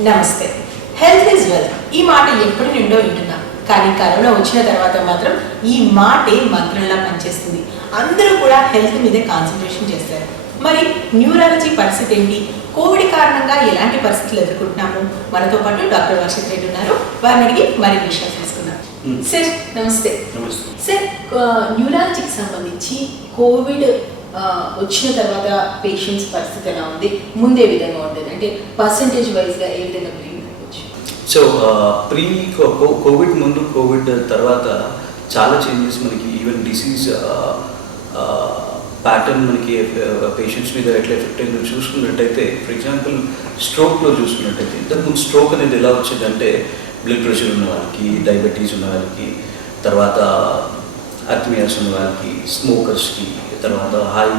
నమస్తే. Health is wealth ఈ మాట ఎప్పుడు నిండో వింటున్నా, కానీ కరోనా వచ్చిన తర్వాత మాత్రం ఈ మాటే మంత్రంలా పనిచేస్తుంది. అందరూ కూడా హెల్త్ మీదే కాన్సన్ట్రేషన్ చేస్తారు. మరి న్యూరాలజీ పరిస్థితి ఏంటి? కోవిడ్ కారణంగా ఎలాంటి పరిస్థితులు ఎదుర్కొంటున్నాము? మనతో పాటు డాక్టర్ వర్షిత్ రెడ్డి ఉన్నారు. వారిని అడిగి మరిన్ని విషయాలు తెలుసుకుందాం. సార్ నమస్తే. సార్, న్యూరాలజీకి సంబంధించి కోవిడ్ వచ్చిన తర్వాత పేషెంట్స్ పరిస్థితి ఎలా ఉంది? ముందే విధంగా ఉంటుంది అంటే పర్సంటేజ్ వైజ్గా ఏ విధంగా పెరిగిపోవచ్చు? సో ప్రీ కోవిడ్ ముందు కోవిడ్ తర్వాత చాలా చేంజెస్ మనకి ఈవెన్ డిసీజ్ ప్యాటర్న్ మనకి పేషెంట్స్ మీద ఎట్లా ఎఫెక్ట్ అయిందో చూసుకున్నట్టయితే, ఫర్ ఎగ్జాంపుల్ స్ట్రోక్లో చూసుకున్నట్టయితే, ఇంతకుముందు స్ట్రోక్ అనేది ఎలా వచ్చిందంటే బ్లడ్ ప్రెషర్ ఉన్న వాళ్ళకి, డయాబెటీస్ ఉన్న వాళ్ళకి, తర్వాత అర్థమియాస్ ఉన్న వాళ్ళకి, స్మోకర్స్కి, తర్వాత హై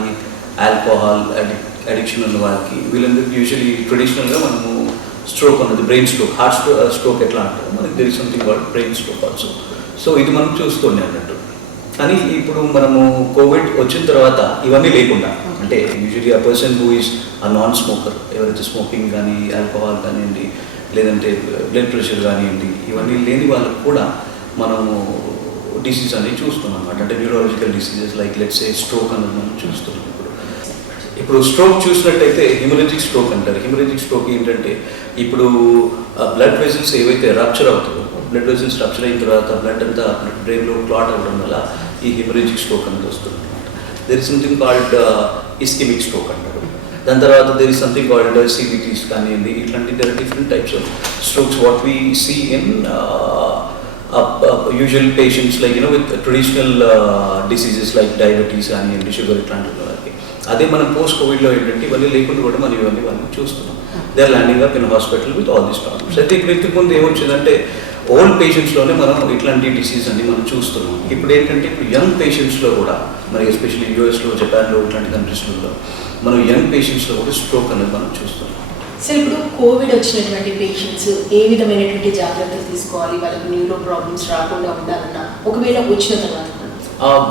ఆల్కహాల్ అడిక్షన్ ఉన్న వాళ్ళకి, వీళ్ళందరికీ యూజువలీ ట్రెడిషనల్గా మనము స్ట్రోక్ అన్నది బ్రెయిన్ స్ట్రోక్, హార్ట్ స్ట్రోక్ ఎట్లా అంటారు, మనకి there is something called brain stroke also. So ఇది మనం చూస్తుండే అన్నట్టు. కానీ ఇప్పుడు మనము కోవిడ్ వచ్చిన తర్వాత ఇవన్నీ లేకుండా, అంటే యూజువలీ ఆ పర్సన్ హూ ఈజ్ ఆ నాన్ స్మోకర్, ఎవరైతే స్మోకింగ్ కానీ ఆల్కహాల్ కానివ్వండి, లేదంటే బ్లడ్ ప్రెషర్ కానివ్వండి, ఇవన్నీ లేని వాళ్ళకు కూడా మనము డిసీజ్ అనేది చూస్తున్నాం అన్నమాట. అంటే neurological diseases like let's say stroke అనేది మనం చూస్తున్నాం. ఇప్పుడు స్ట్రోక్ చూసినట్టయితే హిమరేజిక్ స్ట్రోక్ అంటారు. హిమరేజిక్ స్ట్రోక్ ఏంటంటే, ఇప్పుడు బ్లడ్ వెజల్స్ ఏవైతే రప్చర్ అవుతాయో, బ్లడ్ వెజల్స్ రప్చర్ అయిన తర్వాత బ్లడ్ అంతా బ్రెయిన్లో క్లాట్ అవ్వడం వల్ల ఈ హిమరేజిక్ స్ట్రోక్ అనేది వస్తుంది అనమాట. There is something called ischemic stroke అంటారు. దాని తర్వాత దెర్ ఇస్ సంథింగ్ కాల్డ్ సిబిటీస్ కానివ్వండి, ఇట్లాంటి there are different types of strokes what we see in usual patients like with traditional diseases like diabetes and sugar ఇట్లాంటి వాళ్ళకి. అదే మనం పోస్ట్ కోవిడ్లో ఏంటంటే ఇవన్నీ లేకుండా కూడా మనం ఇవన్నీ చూస్తున్నాం. They are landing up in hospital with all these problems. అయితే ఇప్పుడు ఇంతకుముందు ఏమొచ్చిందంటే ఓల్డ్ పేషెంట్స్లోనే మనం ఇట్లాంటి డిసీజ్ అన్ని మనం చూస్తున్నాం. ఇప్పుడు ఏంటంటే ఇప్పుడు యంగ్ పేషెంట్స్లో కూడా, మరి ఎస్పెషల్లీ యూఎస్లో, జపాన్లో, ఇట్లాంటి కంట్రీస్లో మనం యంగ్ పేషెంట్స్లో కూడా స్ట్రోక్ అనేది మనం చూస్తున్నాం. సార్, ఇప్పుడు కోవిడ్ వచ్చినటువంటి పేషెంట్స్ ఏ విధమైనటువంటి జాగ్రత్తలు తీసుకోవాలి? వాళ్ళకి న్యూరో ప్రాబ్లమ్స్ రాకుండా ఉండాలన్నా, ఒకవేళ వచ్చిన తర్వాత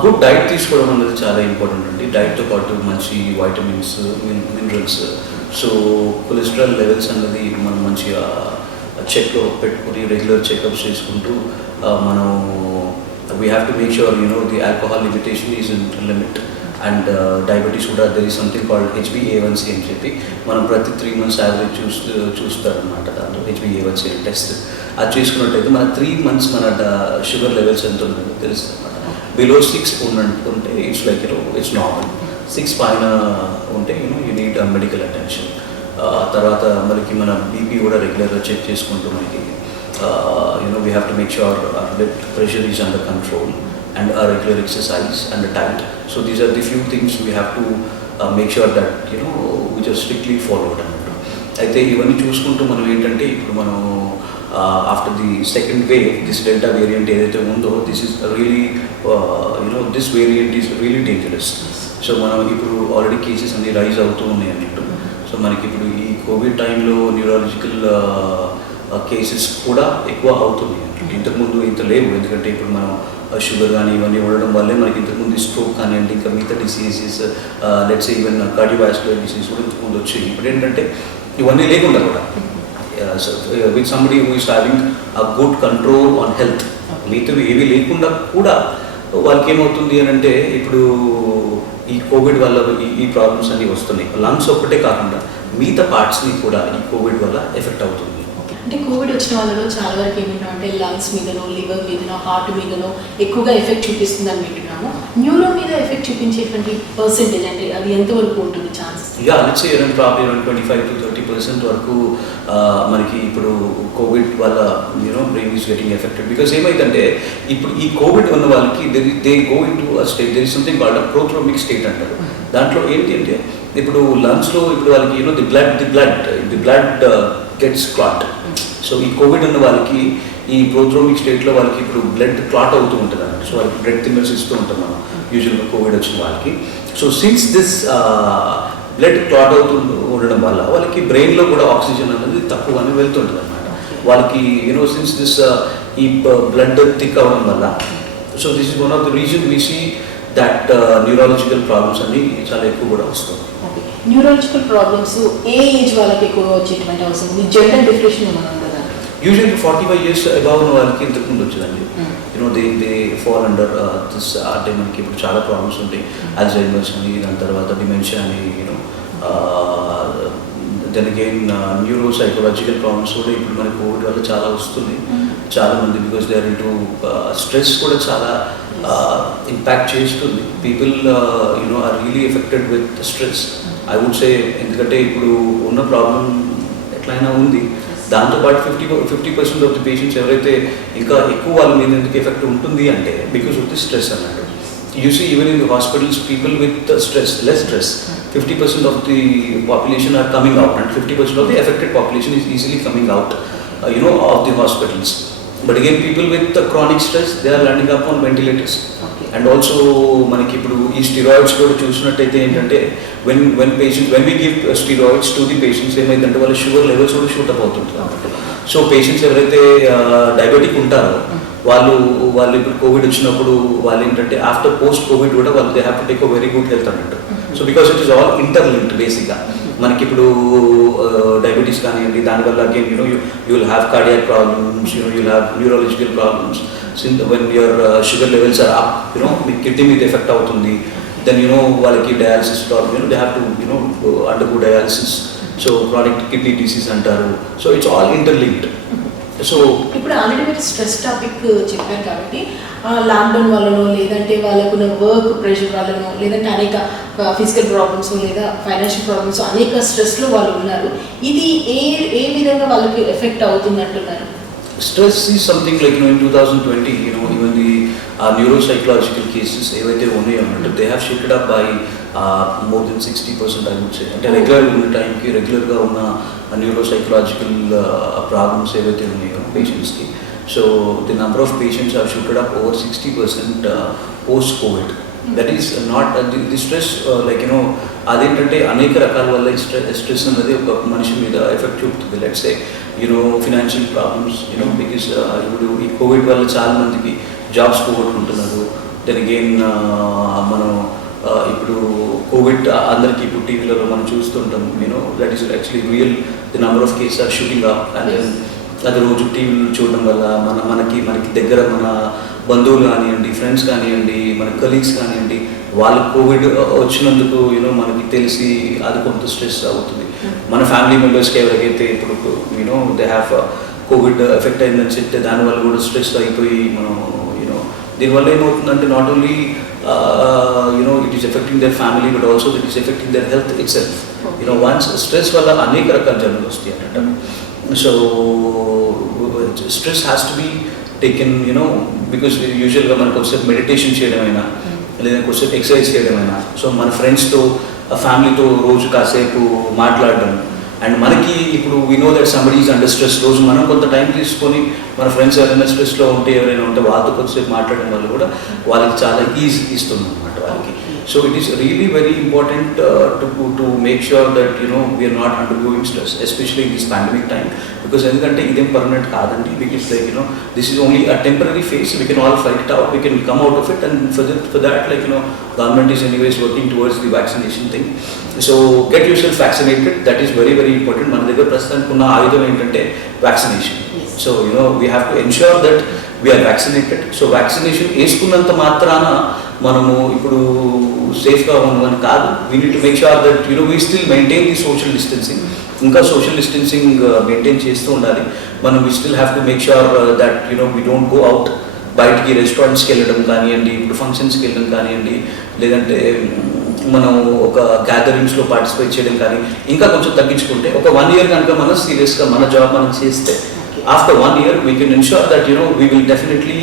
గుడ్ డైట్ తీసుకోవడం అనేది చాలా ఇంపార్టెంట్ అండి. డైట్తో పాటు మంచి vitamins, minerals, so cholesterol levels అనేది మనం మంచిగా చెక్ పెట్టుకుని రెగ్యులర్ చెకప్స్ చేసుకుంటూ మనం we have to make sure the alcohol limitation is in limit. And diabetes కూడా there is something called HbA1c అని చెప్పి మనం ప్రతి 3 months యావరేజ్ చూస్తారనమాట. దాంట్లో HbA1c టెస్ట్ అది చేసుకున్నట్టయితే మన 3 months మన షుగర్ లెవెల్స్ ఎంత ఉంటుందో తెలుస్తుంది అనమాట. బిలో 6 ఉంటే ఇట్స్ లైక్ ఇట్స్ నార్మల్. 6 పైన ఉంటే యూ నీడ్ మెడికల్ అటెన్షన్. తర్వాత మనకి మన బీపీ కూడా రెగ్యులర్గా చెక్ చేసుకుంటూ మనకి we have to make sure blood pressure is under control and a regular exercise and a diet. So these are the few things we have to make sure that which are strictly followed. అయితే ఇవన్నీ చూసుకుంటూ మనం ఏంటంటే ఇప్పుడు మనం after the second wave, this delta variant ఏదైతే ఉందో, this is really this variant is really dangerous. So మనం ఇప్పుడు ఆల్రెడీ కేసెస్ అన్ని రైజ్ అవుతూ ఉన్నాయి అన్నట్టు. సో మనకి ఇప్పుడు ఈ కోవిడ్ టైంలో న్యూరాలజికల్ కేసెస్ కూడా ఎక్కువ అవుతుంది. ఇంతకుముందు ఇంత లేవు, ఎందుకంటే ఇప్పుడు మనం షుగర్ కానీ ఇవన్నీ ఉండడం వల్లే మనకి ఇంతకుముందు స్ట్రోక్ కానివ్వండి, ఇంకా మిగతా diseases let's even cardiovascular disease కూడా ఇంతకుముందు వచ్చాయి. ఇప్పుడు ఏంటంటే ఇవన్నీ లేకుండా కూడా with somebody who is having a good control on health, మిగతావి ఏవి లేకుండా కూడా వాళ్ళకి ఏమవుతుంది అని అంటే, ఇప్పుడు ఈ కోవిడ్ వల్ల ఈ ప్రాబ్లమ్స్ అన్నీ వస్తున్నాయి. లంగ్స్ ఒక్కటే కాకుండా మిగతా పార్ట్స్ని కూడా ఈ కోవిడ్ వల్ల ఎఫెక్ట్ అవుతుంది. అంటే కోవిడ్ వచ్చిన వాళ్ళలో చాలా వరకు ఏమిటంటే లంగ్స్ మీదనో, లివర్ మీదనో, హార్ట్ మీదనో ఎక్కువగా ఎఫెక్ట్ చూపిస్తుంది అని వింటున్నాము. న్యూరో మీద ఎఫెక్ట్ చూపించేటువంటి పర్సెంటేజ్ అంటే అది ఎంతవరకు ఉంటుంది chances? Let's say probably 25 to 30% వరకు మనకి ఇప్పుడు కోవిడ్ వల్ల brain is getting affected. Because ఏమైందంటే ఇప్పుడు ఈ కోవిడ్ ఉన్న వాళ్ళకి they go into a state, there is something called a prothrombotic state అంటారు. దాంట్లో ఏంటి అంటే ఇప్పుడు లంగ్స్లో ఇప్పుడు వాళ్ళకి the blood gets clot. So ఈ కోవిడ్ ఉన్న వాళ్ళకి ఈ ప్రోథ్రోమిక్ స్టేట్లో వాళ్ళకి ఇప్పుడు బ్లడ్ క్లాట్ అవుతూ ఉంటుంది అన్నమాట. సో వాళ్ళకి బ్లడ్ థిన్నర్స్ ఇస్తూ ఉంటాం మనం యూజువల్గా కోవిడ్ వచ్చిన వాళ్ళకి. So since this blood clot అవుతూ ఉండడం వల్ల వాళ్ళకి బ్రెయిన్లో కూడా ఆక్సిజన్ అనేది తక్కువగానే వెళ్తుంటుంది అనమాట వాళ్ళకి. సిన్స్ దిస్ ఈ బ్లడ్ థిక్ అవ్వడం వల్ల, so this is one of the reason we see that neurological problems అన్ని చాలా ఎక్కువ కూడా వస్తుంది. న్యూరాలజికల్ ప్రాబ్లమ్స్ ఏ ఏజ్ వాళ్ళకి ఎక్కువగా వచ్చేటువంటి అవసరం ఉంది? జెండర్ డిఫరెషన్ ఏమైనా ఉంటుందా? యూజువల్లీ 45 years అబౌవ్ ఉన్న వాళ్ళకి ఇంతకుముందు వచ్చేదండి. You know they fall under this. అంటే మనకి ఇప్పుడు చాలా ప్రాబ్లమ్స్ ఉంటాయి, అల్జైమర్స్ అని, దాని తర్వాత డిమెన్షియా అని, you know then again neuro psychological problems కూడా ఇప్పుడు మనకి కోవిడ్ వల్ల చాలా వస్తుంది. చాలా మంది because they are into stress కూడా చాలా ఇంపాక్ట్ చేస్తుంది. People you know are really affected with stress, I would say. ఎందుకంటే ఇప్పుడు ఉన్న ప్రాబ్లం ఎట్లయినా ఉంది, దాంతోపాటు 50% ఆఫ్ ది పేషెంట్స్ ఎవరైతే ఇంకా ఎక్కువ వాళ్ళ మీద ఎందుకు ఎఫెక్ట్ ఉంటుంది అంటే బికాస్ ఆఫ్ ది స్ట్రెస్ అన్నట్టు. You see, even in the hospitals, people with less stress, 50% of the population are coming out, and 50% of the affected population is easily coming out, of the hospitals. But again, people with chronic stress, they are landing up on ventilators. Okay. And also, మనకి ఇప్పుడు ఈ steroids కూడా చూసినట్టయితే ఏంటంటే when we give steroids to the patients, ఏమైందంటే వాళ్ళ sugar levels కూడా shoot up అవుతుంటుంది. సో పేషెంట్స్ ఎవరైతే డయాబెటిక్ ఉంటారో వాళ్ళు ఇప్పుడు కోవిడ్ వచ్చినప్పుడు వాళ్ళు ఏంటంటే ఆఫ్టర్ పోస్ట్ కోవిడ్ కూడా వాళ్ళు they have to take a very good health అన్నట్టు. So because it is all interlinked బేసిక్గా. మనకి ఇప్పుడు డయాబెటీస్ కానివ్వండి, దానివల్ల again you will have cardiac problems, you will have neurological problems. When your sugar levels are up, మీ kidney మీద effect అవుతుంది. Then వాళ్ళకి dialysis problem, they have to undergo dialysis. So chronic kidney disease అంటారు. So it's all interlinked. So ఇప్పుడు already మీరు stress topic చెప్పారు కాబట్టి lockdown వల్లనో, లేదంటే వాళ్ళకున్న వర్క్ ప్రెషర్ వల్లనో, లేదంటే అనేక ఫిజికల్ ప్రాబ్లమ్స్ లేదా ఫైనాన్షియల్ ప్రాబ్లమ్స్, అనేక స్ట్రెస్లో వాళ్ళు ఉన్నారు. ఇది ఏ విధంగా వాళ్ళకి ఎఫెక్ట్ అవుతుంది అంటున్నారు? Stress is something like, in 2020, even the neuropsychological cases, ఏవైతే ఉన్నాయో అంటే they have shifted up by more than 60%, I would say. అంటే రెగ్యులర్ ఉన్న టైంకి రెగ్యులర్గా ఉన్న న్యూరోసైకలాజికల్ ప్రాబ్లమ్స్ ఏవైతే ఉన్నాయో పేషెంట్స్కి, so the number of patients have shifted up over 60% post Covid. That is not the stress, అదేంటంటే అనేక రకాల వల్ల స్ట్రెస్ అనేది ఒక మనిషి మీద ఎఫెక్ట్ చూపుతుంది. Let's say financial problems, because ఇప్పుడు ఈ కోవిడ్ వల్ల చాలా మందికి జాబ్స్ పోగొట్టుకుంటున్నారు. దెన్ అగైన్ మనం ఇప్పుడు కోవిడ్ అందరికీ ఇప్పుడు టీవీలలో మనం చూస్తుంటాం, that is actually real. The number of cases are shooting up. And then అది రోజు టీవీలు చూడడం వల్ల మనకి దగ్గర మన బంధువులు కానివ్వండి, ఫ్రెండ్స్ కానివ్వండి, మన కలీగ్స్ కానివ్వండి, వాళ్ళకి కోవిడ్ వచ్చినందుకు మనకి తెలిసి అది కొంత స్ట్రెస్ అవుతుంది. మన ఫ్యామిలీ మెంబర్స్కి ఎవరికైతే ఇప్పుడు దే హ్యావ్ కోవిడ్ ఎఫెక్ట్ అయిందని చెప్తే దానివల్ల కూడా స్ట్రెస్ అయిపోయి మనం దీనివల్ల ఏమవుతుందంటే not only it is affecting their family, but also it is affecting their health it self. Once stress వల్ల అనేక రకాల జబ్బులు వస్తాయి అన్నట్టు. So stress has to be taken, because యూజువల్గా మనకు ఒకసారి మెడిటేషన్ చేయడమైనా, లేదా కొంచెం ఎక్సర్సైజ్ చేయడమైనా, సో మన ఫ్రెండ్స్తో ఫ్యామిలీతో రోజు కాసేపు మాట్లాడడం. అండ్ మనకి ఇప్పుడు we know that somebody is under stress, రోజు మనం కొంత టైం తీసుకొని మన ఫ్రెండ్స్ ఎవరైనా స్ట్రెస్లో ఉంటే, ఎవరైనా ఉంటే వాళ్ళతో కొంతసేపు మాట్లాడడం వల్ల కూడా వాళ్ళకి చాలా ఈజీ ఇస్తుంది అన్నమాట వాళ్ళకి. So it is really very important to make sure that we are not undergoing stress, especially in this pandemic time. Because ఎందుకంటే ఇదేం పర్మనెంట్ కాదండి. Because this is only a temporary phase. We can all fight it out, we can come out of it. And for that government is anyways working towards the vaccination thing. So get yourself vaccinated, that is very very important. మన దగ్గర ప్రస్తుతానికి ఉన్న ఆయుధం ఏంటంటే vaccination. So we have to ensure that we are vaccinated. So vaccination వేసుకున్నంత మాత్రాన మనము ఇప్పుడు సేఫ్గా ఉన్నామని కాదు. We need to make sure that we still maintain the social distancing. ఇంకా సోషల్ డిస్టెన్సింగ్ మెయింటైన్ చేస్తూ ఉండాలి మనం. We still have to make sure that we don't go out. బయటికి రెస్టారెంట్స్కి వెళ్ళడం కానివ్వండి, ఇప్పుడు ఫంక్షన్స్కి వెళ్ళడం కానివ్వండి, లేదంటే మనం ఒక గ్యాదరింగ్స్లో పార్టిసిపేట్ చేయడం కానీ ఇంకా కొంచెం తగ్గించుకుంటే, ఒక 1 year కనుక మనం సీరియస్గా మన జాబ్ మనం చేస్తే, after 1 year we can ensure that we will definitely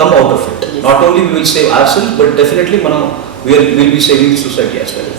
come out of it. Not only we will save ourselves, but definitely we'll be saving the society as well.